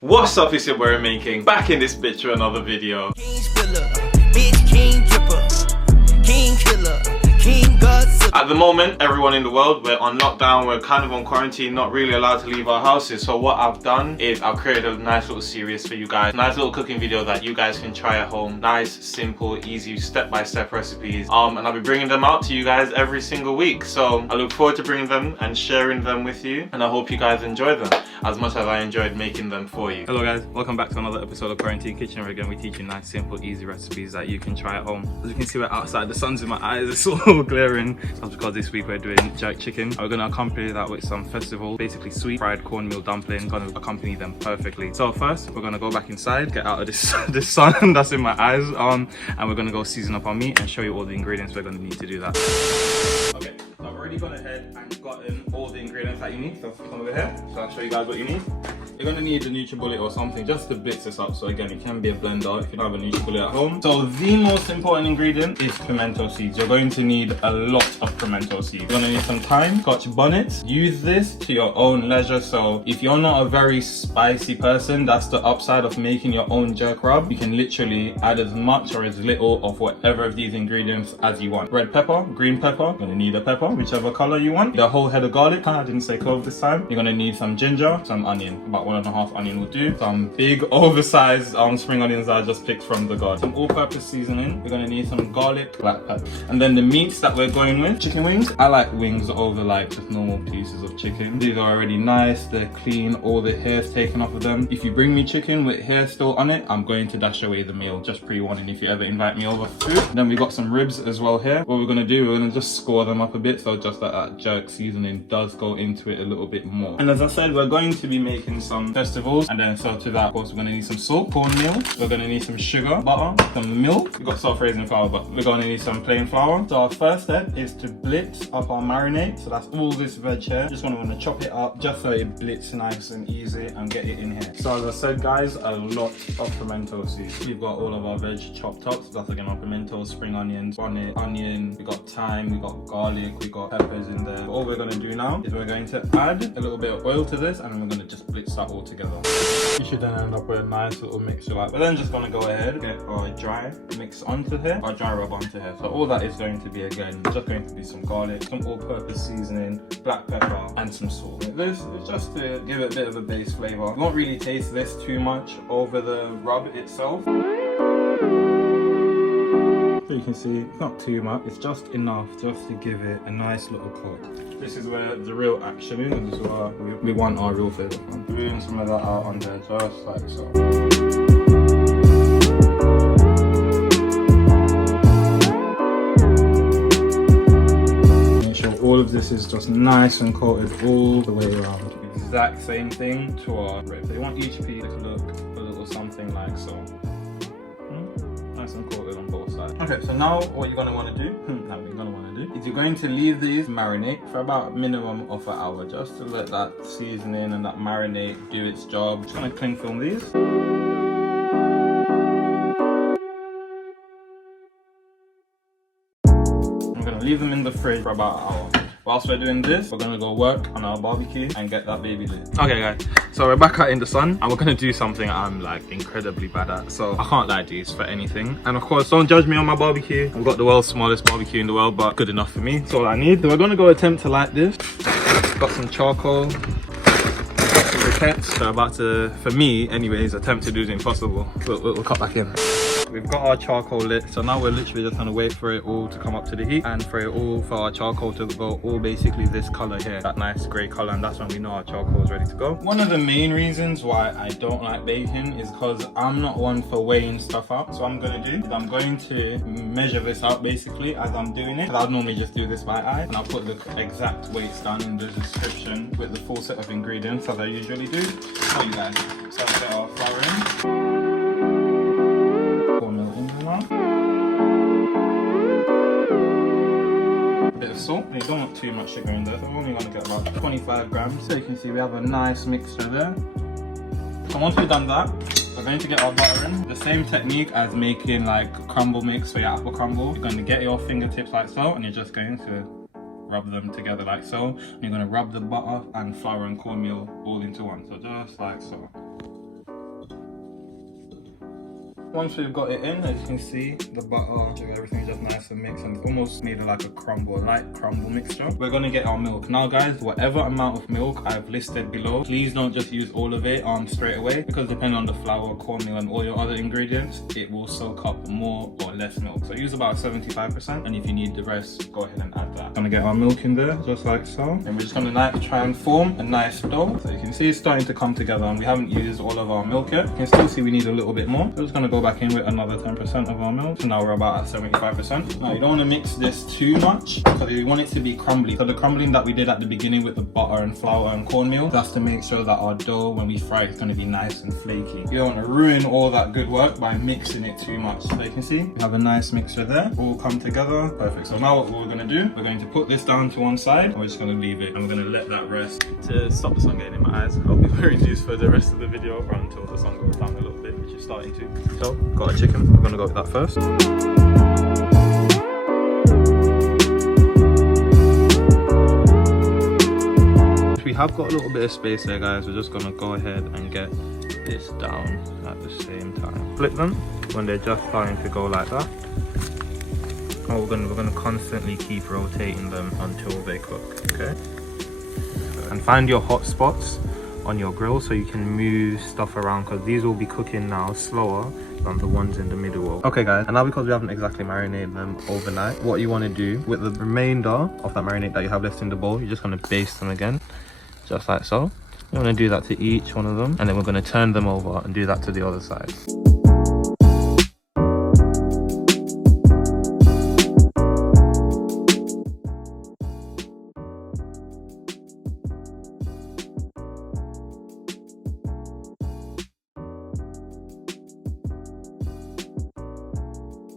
What's up, it's your boy Making back in this bitch with another video. At the moment, everyone in the world, we're on lockdown, we're kind of on quarantine, not really allowed to leave our houses. So what I've done is I've created a nice little series for you guys. Nice little cooking video that you guys can try at home. Nice, simple, easy, step-by-step recipes. And I'll be bringing them out to you guys every single week. So I look forward to bringing them and sharing them with you. And I hope you guys enjoy them as much as I enjoyed making them for you. Hello guys, welcome back to another episode of Quarantine Kitchen, where again we teach you nice, simple, easy recipes that you can try at home. As you can see, we're outside, the sun's in my eyes, it's all glaring. That's because this week we're doing jerk chicken. We're going to accompany that with some festivals, basically sweet fried cornmeal dumplings, going to accompany them perfectly. So first, we're going to go back inside, get out of this sun that's in my eyes, and we're going to go season up our meat and show you all the ingredients we're going to need to do that. Okay, so I've already gone ahead and gotten all the ingredients that you need. So come over here, so I'll show you guys what you need. You're going to need a NutriBullet or something just to blitz this up. So again, it can be a blender if you don't have a NutriBullet at home. So the most important ingredient is pimento seeds. You're going to need a lot of pimento seeds. You're going to need some thyme, Scotch bonnet. Use this to your own leisure. So if you're not a very spicy person, that's the upside of making your own jerk rub. You can literally add as much or as little of whatever of these ingredients as you want. Red pepper, green pepper. You're going to need a pepper, whichever color you want. The whole head of garlic. I didn't say clove this time. You're going to need some ginger, some onion. About 1.5 onion will do. Some big oversized spring onions that I just picked from the garden. Some all-purpose seasoning. We're gonna need some garlic, black pepper, and then the meats that we're going with. Chicken wings. I like wings over like just normal pieces of chicken. These are already nice. They're clean. All the hair's taken off of them. If you bring me chicken with hair still on it, I'm going to dash away the meal. Just pre-warning if you ever invite me over for food. Then we got some ribs as well here. What we're gonna do, we're gonna just score them up a bit so just that jerk seasoning does go into it a little bit more. And as I said, we're going to be making some festivals, and then so to that, of course, we're going to need some salt, cornmeal. We're going to need some sugar, butter, some milk. We've got self-raising flour, but we're going to need some plain flour. So our first step is to blitz up our marinade. So that's all this veg here. Just want to chop it up just so it blitz nice and easy and get it in here. So as I said, guys, a lot of pimento seeds. We've got all of our veg chopped up. So that's again our pimento, spring onions, bonnet, onion. We got thyme, we got garlic, we got peppers in there. All we're going to do now is we're going to add a little bit of oil to this, and then we're going to just blitz that all together. You should then end up with a nice little mixture like. We're then just gonna go ahead and get our dry mix onto here, our dry rub onto here. So all that is going to be, again, just going to be some garlic, some all-purpose seasoning, black pepper, and some salt. This is just to give it a bit of a base flavor. You won't really taste this too much over the rub itself. So you can see, it's not too much, it's just enough just to give it a nice little coat. This is where the real action is, and this is where we want our real flavour from. Bring some of that out on there, just like so. Make sure all of this is just nice and coated all the way around. Exact same thing to our rib. You want each piece to look a little something like so. Nice and coated on both sides. Okay, so now what you're gonna want to do, is you're going to leave these marinate for about a minimum of an hour, just to let that seasoning and that marinade do its job. Just gonna cling film these. I'm gonna leave them in the fridge for about an hour. Whilst we're doing this, we're gonna go work on our barbecue and get that baby lit. Okay guys, so we're back out in the sun and we're gonna do something I'm like incredibly bad at. So I can't like these for anything. And of course, don't judge me on my barbecue. I've got the world's smallest barbecue in the world, but good enough for me. That's all I need. So we're gonna go attempt to light this. Got some charcoal. We're about to, for me anyways, attempt to do the impossible. We'll cut back in. We've got our charcoal lit, so now we're literally just gonna wait for it all to come up to the heat and for it all, for our charcoal to go all basically this color here, that nice gray color, and that's when we know our charcoal is ready to go. One of the main reasons why I don't like baking is because I'm not one for weighing stuff out. So what I'm gonna do is I'm going to measure this out basically as I'm doing it. I'll normally just do this by eye, and I'll put the exact weights down in the description with the full set of ingredients as I usually do. So you guys, so I'll get our flour in. Salt. You don't want too much sugar in there, so we're only going to get about 25 grams. So you can see we have a nice mixture there. So once we've done that, we're going to get our butter in. The same technique as making like crumble mix for your apple crumble. You're going to get your fingertips like so, and you're just going to rub them together like so. And you're going to rub the butter and flour and cornmeal all into one. So just like so. Once we've got it in, as you can see, the butter, everything's just nice and mixed, and it's almost made like a crumble, light crumble mixture. We're gonna get our milk. Now guys, whatever amount of milk I've listed below, please don't just use all of it straight away, because depending on the flour, cornmeal, and all your other ingredients, it will soak up more or less milk. So use about 75%, and if you need the rest, go ahead and add that. Gonna get our milk in there, just like so. And we're just gonna try and form a nice dough. So you can see it's starting to come together, and we haven't used all of our milk yet. You can still see we need a little bit more. We're just gonna go back in with another 10% of our milk. So now we're about at 75%. Now you don't wanna mix this too much, because you want it to be crumbly. So the crumbling that we did at the beginning with the butter and flour and cornmeal, that's to make sure that our dough, when we fry it, it's gonna be nice and flaky. You don't wanna ruin all that good work by mixing it too much. So you can see, we have a nice mixture there, all come together, perfect. So now what we're gonna do, we're going to put this down to one side, and we're just gonna leave it, and we're gonna let that rest. To stop the sun getting in my eyes, I'll be wearing these for the rest of the video, or until the sun goes down a little bit, which is starting to. So, got a chicken, we're gonna go with that first. We have got a little bit of space there, guys. We're just gonna go ahead and get this down at the same time. Flip them when they're just starting to go like that. And we're gonna constantly keep rotating them until they cook, okay? And find your hot spots on your grill so you can move stuff around, because these will be cooking now slower than the ones in the middle. Okay guys, and now because we haven't exactly marinated them overnight, what you want to do with the remainder of that marinade that you have left in the bowl, you're just going to baste them again, just like so. You want to do that to each one of them, and then we're going to turn them over and do that to the other side.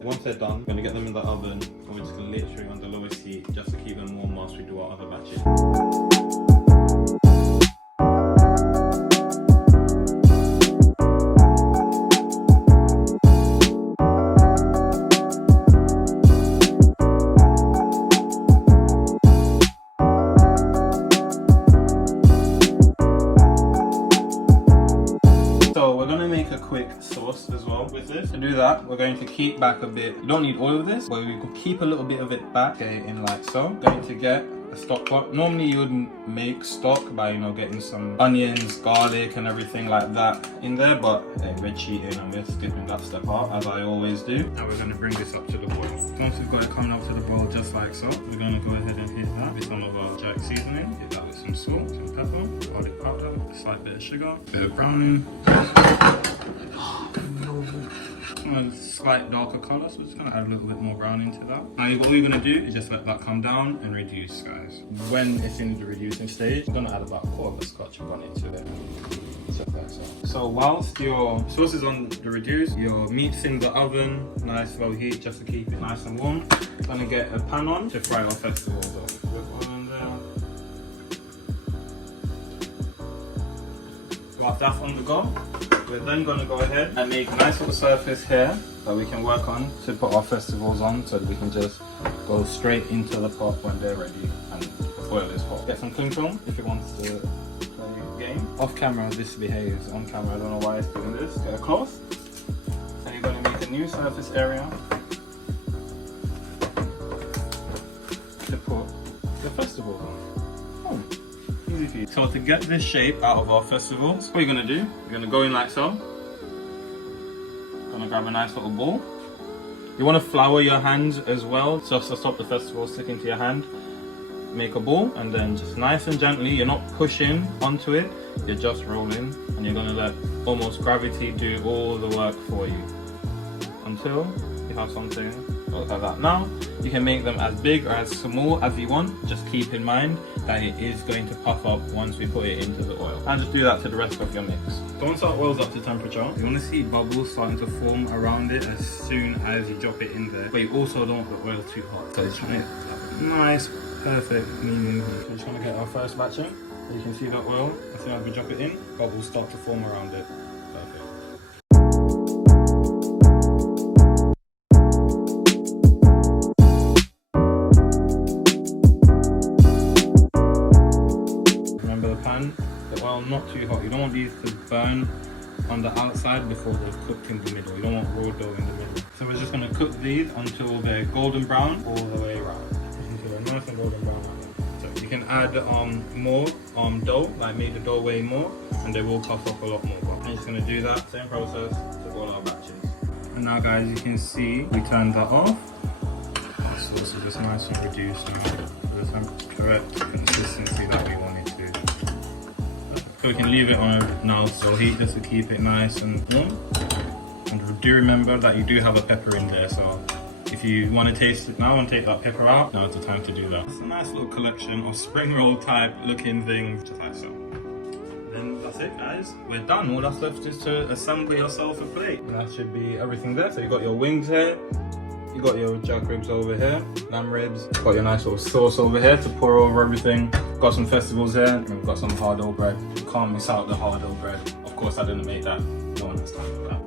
Once they're done, we're going to get them in the oven, and we're just going to literally on the lowest heat just to keep them warm whilst we do our other batches. So we're going to make a quick sauce as well with this. To do that, we're going to keep back a bit. You don't need all of this, but we can keep a little bit of it back, okay, in like so. Going to get a stock pot. Normally you would make stock by, you know, getting some onions, garlic and everything like that in there, but hey, we're cheating and we're skipping that step out, as I always do. Now we're going to bring this up to the boil. Once we've got it coming up to the boil just like so, we're going to go ahead and hit that with some of our jack seasoning. Hit that with some salt, some pepper, garlic powder, a slight bit of sugar, a bit of browning. A slight darker color, so we're just gonna add a little bit more browning to that. Now what we're gonna do is just let that come down and reduce, guys. When it's in the reducing stage, I'm gonna add about a quarter of a scotch bonnet to it. So whilst your sauce is on the reduce, your meat's in the oven, nice low heat, just to keep it nice and warm. I'm gonna get a pan on to fry our vegetables off. Whilst that's on the go, we're then going to go ahead and make a nice little surface here that we can work on to put our festivals on, so that we can just go straight into the pot when they're ready and the oil is hot. Get some cling film if it wants to play a game. Off camera this behaves, on camera I don't know why it's doing this. Get a cloth, and you're going to make a new surface area to put the festivals on. So to get this shape out of our festivals, what you're going to do, you're going to go in like so. Going to grab a nice little ball. You want to flour your hands as well, just to stop the festival sticking to your hand. Make a ball, and then just nice and gently, you're not pushing onto it, you're just rolling, and you're going to let almost gravity do all the work for you until you have something like that. Now you can make them as big or as small as you want, just keep in mind that it is going to puff up once we put it into the oil, and just do that to the rest of your mix. So once our oil's up to temperature, you want to see bubbles starting to form around it as soon as you drop it in there, but you also don't want the oil too hot, so it's trying to have a nice perfect medium heat. We're just going to get our first batch in. You can see the oil, as soon as we drop it in, bubbles start to form around it. Perfect. Not too hot. You don't want these to burn on the outside before they've cooked in the middle. You don't want raw dough in the middle. So we're just going to cook these until they're golden brown all the way around. Until they're nice and golden brown like that. So you can add more dough, like make the dough way more, and they will puff up a lot more. But I'm just going to do that, same process to all our batches. And now guys, you can see we turned that off. Our sauce is just nice and reduced now. There's some correct consistency that we wanted to. So we can leave it on a now slow heat just to keep it nice and warm. And do remember that you do have a pepper in there, so if you want to taste it now and take that pepper out, now's the time to do that. It's a nice little collection of spring roll type looking things, just like so. Then that's it guys, we're done. All that's left is to assemble yourself a plate. And that should be everything there. So you got your wings here, you got your jack ribs over here, lamb ribs, got your nice little sauce over here to pour over everything. Got some festivals here, and we've got some hard dough bread. You can't miss out the hard dough bread. Of course I didn't make that, no one has time for that.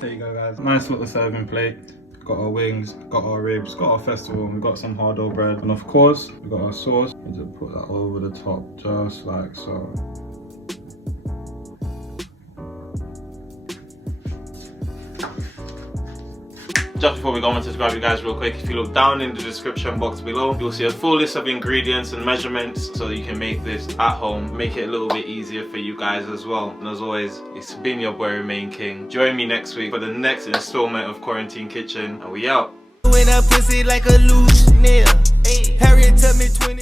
There you go guys, nice little serving plate. Got our wings, got our ribs, got our festival, we've got some hard dough bread, and of course we've got our sauce. We just put that over the top just like so. Just before we go, I wanted to grab you guys real quick. If you look down in the description box below, you'll see a full list of ingredients and measurements so that you can make this at home, make it a little bit easier for you guys as well. And as always, it's been your boy Romaine King. Join me next week for the next installment of Quarantine Kitchen, and we out. When I pussy like a loose nail. Harriet tell me 20